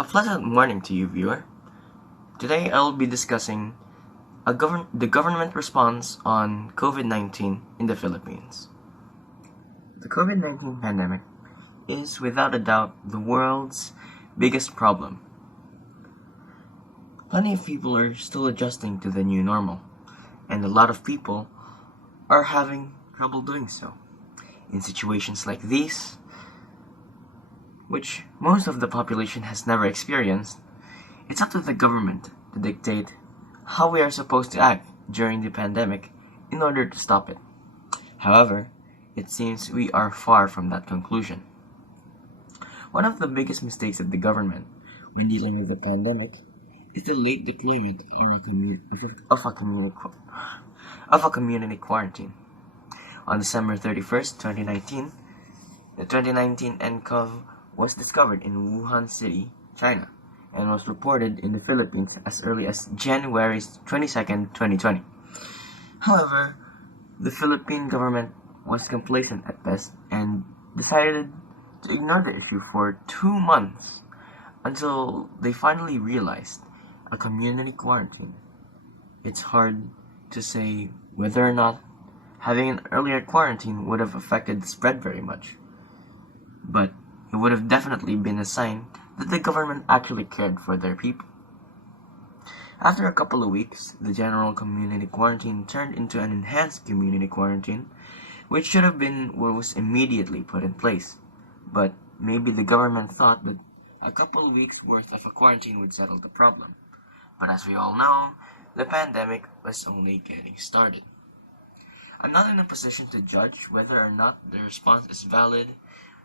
A pleasant morning to you, viewer. Today I'll be discussing the government response on COVID-19 in the Philippines. The COVID-19 pandemic is without a doubt the world's biggest problem. Plenty of people are still adjusting to the new normal, and a lot of people are having trouble doing so. In situations like these, which most of the population has never experienced, it's up to the government to dictate how we are supposed to act during the pandemic in order to stop it. However, it seems we are far from that conclusion. One of the biggest mistakes of the government when dealing with the pandemic is the late deployment of a community quarantine. On December 31st, 2019, the 2019 nCoV was discovered in Wuhan City, China, and was reported in the Philippines as early as January 22nd, 2020. However, the Philippine government was complacent at best and decided to ignore the issue for 2 months until they finally realized a community quarantine. It's hard to say whether or not having an earlier quarantine would have affected the spread very much, but it would have definitely been a sign that the government actually cared for their people. After a couple of weeks, the general community quarantine turned into an enhanced community quarantine, which should have been what was immediately put in place. But maybe the government thought that a couple of weeks worth of a quarantine would settle the problem. But as we all know, the pandemic was only getting started. I'm not in a position to judge whether or not the response is valid,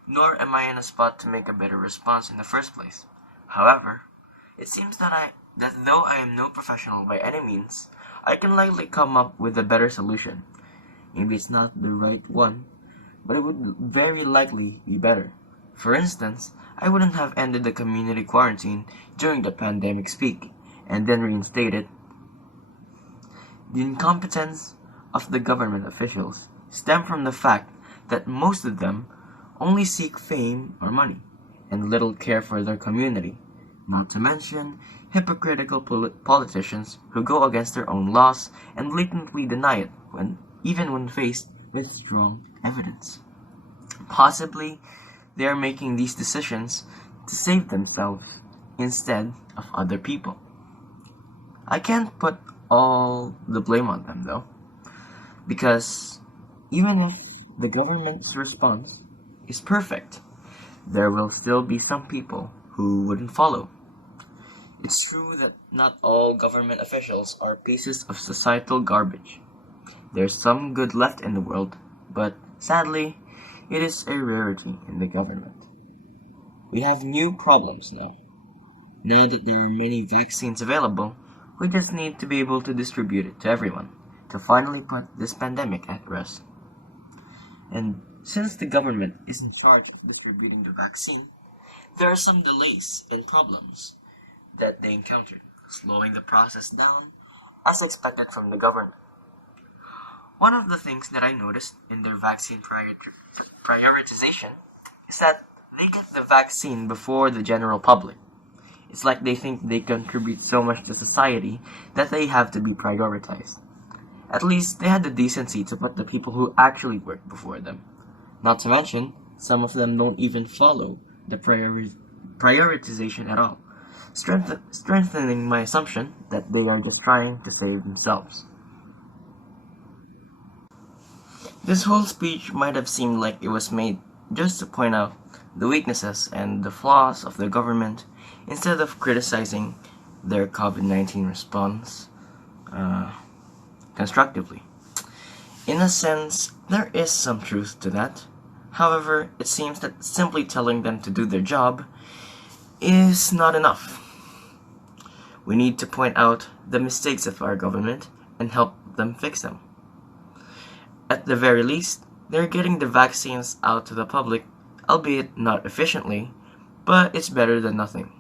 nor am I in a spot to make a better response in the first place. However, it seems that though I am no professional by any means, I can likely come up with a better solution. Maybe it's not the right one, but it would very likely be better. For instance, I wouldn't have ended the community quarantine during the pandemic's peak, and then reinstated. The incompetence of the government officials stem from the fact that most of them only seek fame or money, and little care for their community, not to mention hypocritical politicians who go against their own laws and blatantly deny it even when faced with strong evidence. Possibly, they are making these decisions to save themselves instead of other people. I can't put all the blame on them though, because even if the government's response is perfect, there will still be some people who wouldn't follow. It's true that not all government officials are pieces of societal garbage. There's some good left in the world, but sadly, it is a rarity in the government. We have new problems now. Now that there are many vaccines available, we just need to be able to distribute it to everyone to finally put this pandemic at rest. And since the government is in charge of distributing the vaccine, there are some delays and problems that they encountered, slowing the process down as expected from the government. One of the things that I noticed in their vaccine prioritization is that they get the vaccine before the general public. It's like they think they contribute so much to society that they have to be prioritized. At least they had the decency to put the people who actually work before them. Not to mention, some of them don't even follow the prioritization at all, strengthening my assumption that they are just trying to save themselves. This whole speech might have seemed like it was made just to point out the weaknesses and the flaws of the government instead of criticizing their COVID-19 response constructively. In a sense, there is some truth to that. However, it seems that simply telling them to do their job is not enough. We need to point out the mistakes of our government and help them fix them. At the very least, they're getting the vaccines out to the public, albeit not efficiently, but it's better than nothing.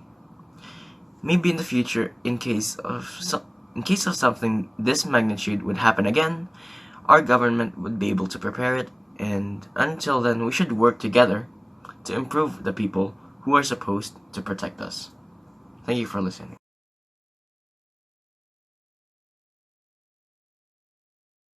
Maybe in the future, in case of something this magnitude would happen again, our government would be able to prepare it, and until then we should work together to improve the people who are supposed to protect us. Thank you for listening.